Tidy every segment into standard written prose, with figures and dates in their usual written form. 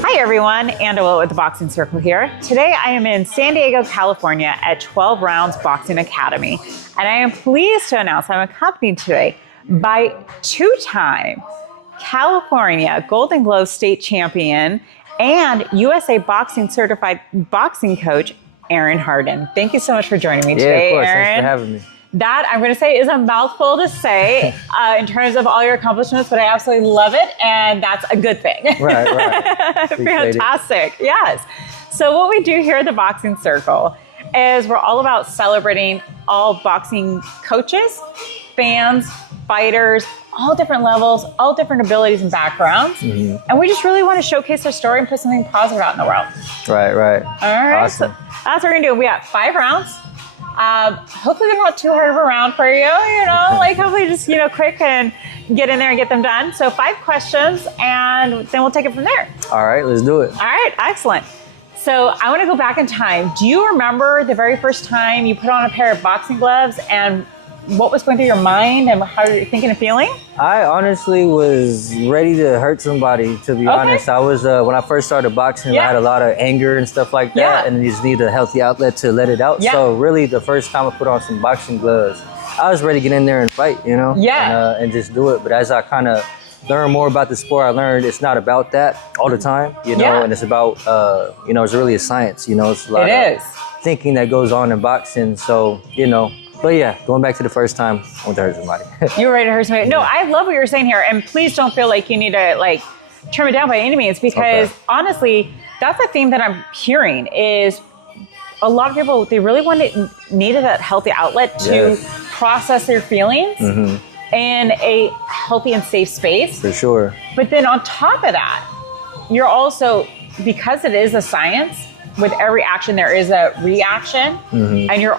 Hi everyone, Angela with the Boxing Circle here. Today I am in San Diego, California at 12 Rounds Boxing Academy. And I am pleased to announce I'm accompanied today by two-time California Golden Glove State Champion and USA Boxing Certified Boxing Coach, Aaron Hardin. Thank you so much for joining me today, of course. Aaron. Thanks for having me. That, I'm going to say, is a mouthful to say in terms of all your accomplishments, but I absolutely love it, and that's a good thing. Right. Fantastic. Yes. So what we do here at the Boxing Circle is we're all about celebrating all boxing coaches, fans, fighters, all different levels, all different abilities and backgrounds. Mm-hmm. And we just really want to showcase their story and put something positive out in the world. Right. All right. Awesome. So that's what we're going to do. We got 5 rounds. Hopefully they're not too hard of a round for you, like hopefully just, quick and get in there and get them done. So 5 questions and then we'll take it from there. All right, let's do it. All right, excellent. So I want to go back in time. Do you remember the very first time you put on a pair of boxing gloves and what was going through your mind and how you were thinking and feeling? I honestly was ready to hurt somebody, to be honest. I was, when I first started boxing, I had a lot of anger and stuff like that, and you just need a healthy outlet to let it out. So really, the first time I put on some boxing gloves, I was ready to get in there and fight, and just do it. But as I kind of learned more about the sport, I learned it's not about that all the time, and it's about, it's really a science, it's a lot of thinking that goes on in boxing. So, But yeah, going back to the first time, I want to hurt somebody. You were ready to hurt somebody. No, I love what you're saying here. And please don't feel like you need to turn it down by any means, because honestly, that's the theme that I'm hearing is a lot of people, they really needed that healthy outlet to process their feelings in a healthy and safe space. For sure. But then on top of that, you're also, because it is a science, with every action, there is a reaction, and you're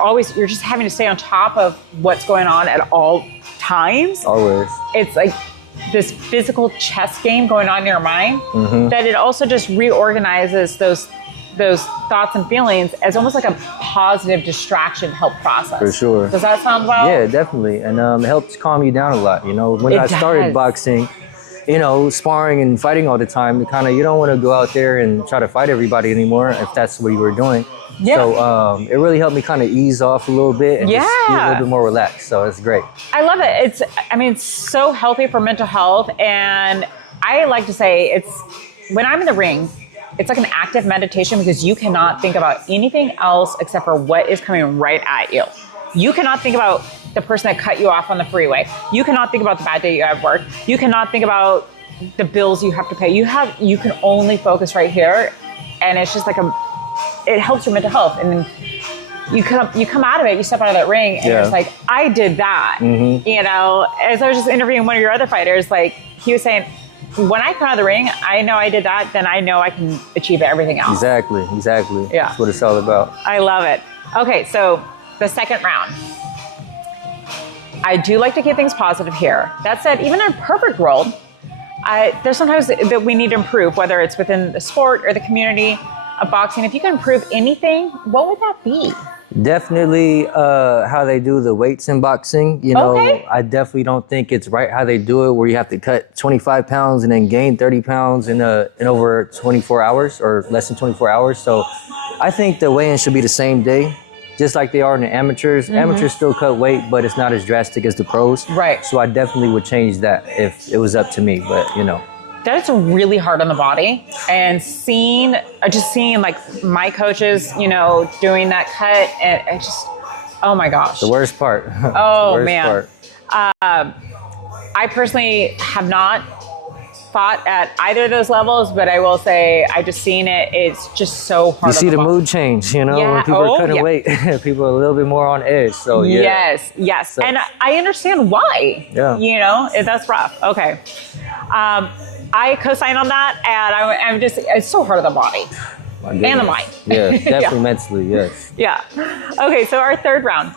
just having to stay on top of what's going on at all times. Always. It's like this physical chess game going on in your mind that it also just reorganizes those thoughts and feelings as almost like a positive distraction to help process. For sure. Does that sound well? Yeah, definitely. And it helps calm you down a lot. When I started boxing, sparring and fighting all the time, you don't want to go out there and try to fight everybody anymore if that's what you were doing. Yeah. So it really helped me kind of ease off a little bit and just be a little bit more relaxed. So it's great. I love it. It's so healthy for mental health. And I like to say when I'm in the ring, it's like an active meditation because you cannot think about anything else except for what is coming right at you. You cannot think about the person that cut you off on the freeway. You cannot think about the bad day you had at work. You cannot think about the bills you have to pay. You can only focus right here, and it's just it helps your mental health. And you come out of it, you step out of that ring, and it's like, I did that. As I was just interviewing one of your other fighters, he was saying, when I come out of the ring, I know I did that, then I know I can achieve everything else. Exactly. Yeah. That's what it's all about. I love it. Okay, so the second round. I do like to keep things positive here. That said, even in a perfect world, there's sometimes that we need to improve, whether it's within the sport or the community of boxing. If you can improve anything, what would that be? Definitely how they do the weights in boxing. I definitely don't think it's right how they do it, where you have to cut 25 pounds and then gain 30 pounds in over 24 hours or less than 24 hours. So I think the weigh-in should be the same day, just like they are in the amateurs. Amateurs still cut weight, but it's not as drastic as the pros. Right. So I definitely would change that if it was up to me, but That's really hard on the body. And seeing my coaches, doing that cut, and it just, oh my gosh. The worst part. Oh, man. I personally have not fought at either of those levels, but I will say I've just seen it. It's just so hard. You see the mood change, when people are cutting weight. People are a little bit more on edge. So Yes. So, and I understand why. Yeah. That's rough. Okay. I co-sign on that, and I'm just, it's so hard on the body and the mind. Yeah, definitely mentally, yes. Yeah. Okay, so our third round.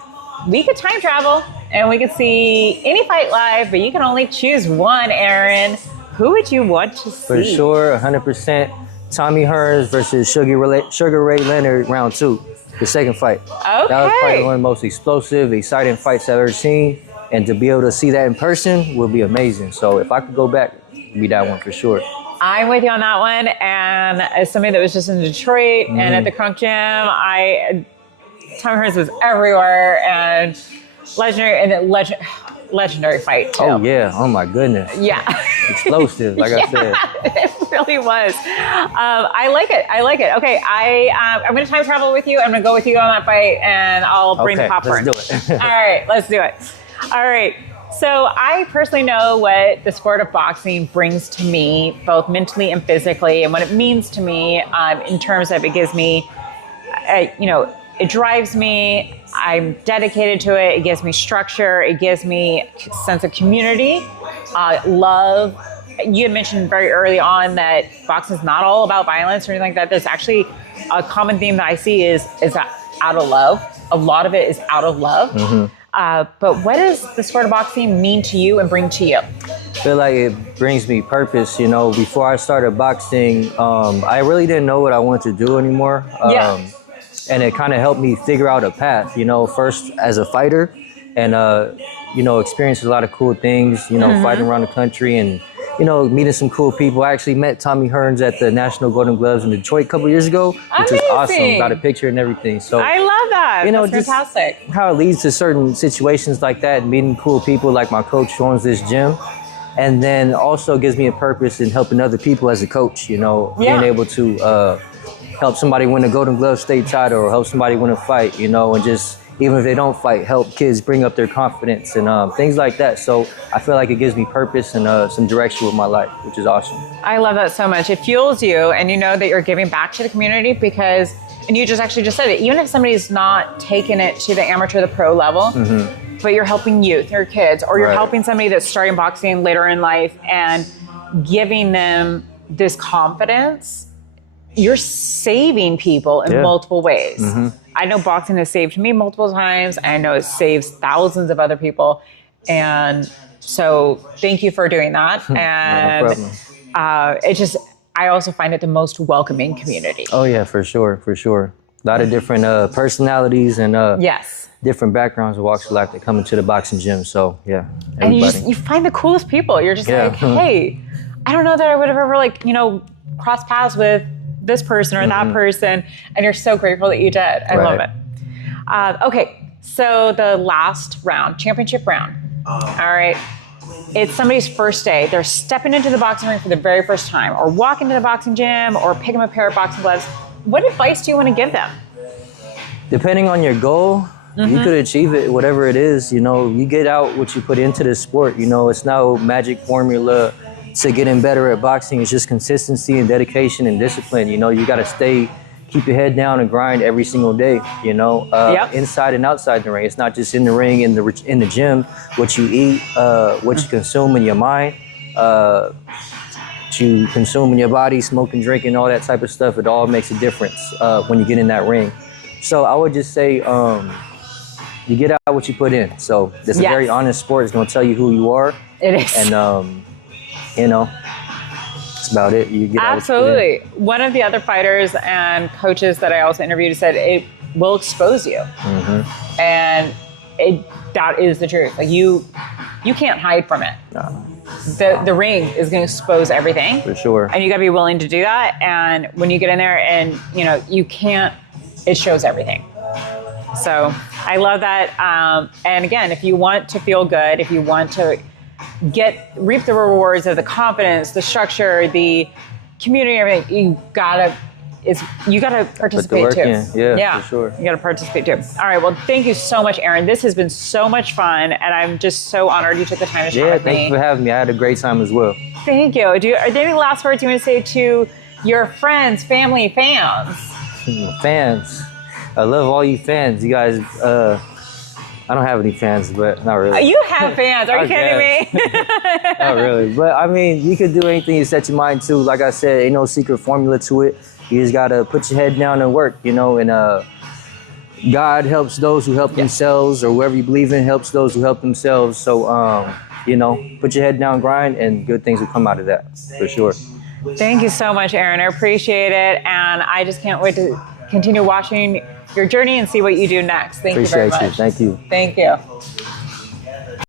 We could time travel, and we could see any fight live, but you can only choose one, Aaron. Who would you want to see? For sure, 100%. Tommy Hearns versus Sugar Ray Leonard, round 2, the second fight. Okay. That was probably one of the most explosive, exciting fights I've ever seen. And to be able to see that in person will be amazing. So if I could go back, it'd be that one for sure. I'm with you on that one. And as somebody that was just in Detroit and at the Crunk Gym, Tommy Hearns was everywhere and legendary fight too. Oh yeah! Oh my goodness! Yeah, explosive, like I said. It really was. I like it. Okay, I'm going to time travel with you. I'm going to go with you on that fight, and I'll bring the popcorn. Let's do it. All right, let's do it. All right. So I personally know what the sport of boxing brings to me, both mentally and physically, and what it means to me in terms of it gives me, it drives me. I'm dedicated to it. It gives me structure. It gives me a sense of community, love. You had mentioned very early on that boxing is not all about violence or anything like that. There's actually a common theme that I see is out of love. A lot of it is out of love. Mm-hmm. But what does the sport of boxing mean to you and bring to you? I feel like it brings me purpose. Before I started boxing, I really didn't know what I wanted to do anymore. And it kind of helped me figure out a path, first as a fighter and, experienced a lot of cool things, fighting around the country and, meeting some cool people. I actually met Tommy Hearns at the National Golden Gloves in Detroit a couple years ago, which was awesome. Got a picture and everything. So I love that. That's fantastic. How it leads to certain situations like that, meeting cool people like my coach who owns this gym. And then also gives me a purpose in helping other people as a coach, being able to help somebody win a Golden Glove state title or help somebody win a fight, and just even if they don't fight, help kids bring up their confidence and things like that. So I feel like it gives me purpose and some direction with my life, which is awesome. I love that so much. It fuels you, and you know that you're giving back to the community because, and you just said it, even if somebody's not taking it to the amateur, the pro level, but you're helping youth, your kids, or you're helping somebody that's starting boxing later in life and giving them this confidence, you're saving people in multiple ways. I know boxing has saved me multiple times. I know it saves thousands of other people. And so thank you for doing that. And no problem. I also find it the most welcoming community. Oh yeah, for sure. A lot of different personalities and different backgrounds and walks of life that come into the boxing gym. So yeah, everybody. And you find the coolest people. You're just like, hey, I don't know that I would have ever crossed paths with this person or that person, and you're so grateful that you did. I love it. Okay, so the last round, championship round. All right, it's somebody's first day. They're stepping into the boxing ring for the very first time, or walking to the boxing gym, or picking up a pair of boxing gloves. What advice do you want to give them? Depending on your goal, you could achieve it, whatever it is. You get out what you put into this sport. It's no magic formula to getting better at boxing. It's just consistency and dedication and discipline. You got to keep your head down and grind every single day, inside and outside the ring. It's not just in the ring, in the gym, what you eat, what you consume in your mind, what you consume in your body, smoking, drinking, all that type of stuff. It all makes a difference when you get in that ring. So I would just say you get out what you put in. So it's a very honest sport. It's going to tell you who you are. It is. And, that's about it. You get absolutely. One of the other fighters and coaches that I also interviewed said it will expose you, and that is the truth. Like you can't hide from it. No. The ring is going to expose everything for sure, and you got to be willing to do that. And when you get in there, and you can't, it shows everything. So I love that. And again, if you want to feel good, if you want to reap the rewards of the confidence, the structure, the community, everything, you gotta participate too. Yeah, for sure. You gotta participate too. All right, well, thank you so much, Aaron. This has been so much fun, and I'm just so honored you took the time to chat with me. Yeah, thank you for having me. I had a great time as well. Thank you. Are there any last words you want to say to your friends, family, fans? Fans. I love all you fans. You guys, I don't have any fans, but not really. You have fans. Are you kidding me? Not really. But I mean, you could do anything you set your mind to. Like I said, ain't no secret formula to it. You just got to put your head down and work, and God helps those who help themselves, or whoever you believe in helps those who help themselves. So, put your head down, grind, and good things will come out of that, for sure. Thank you so much, Aaron. I appreciate it. And I just can't wait to continue watching your journey and see what you do next. Thank you very much. Appreciate you. Thank you. Thank you.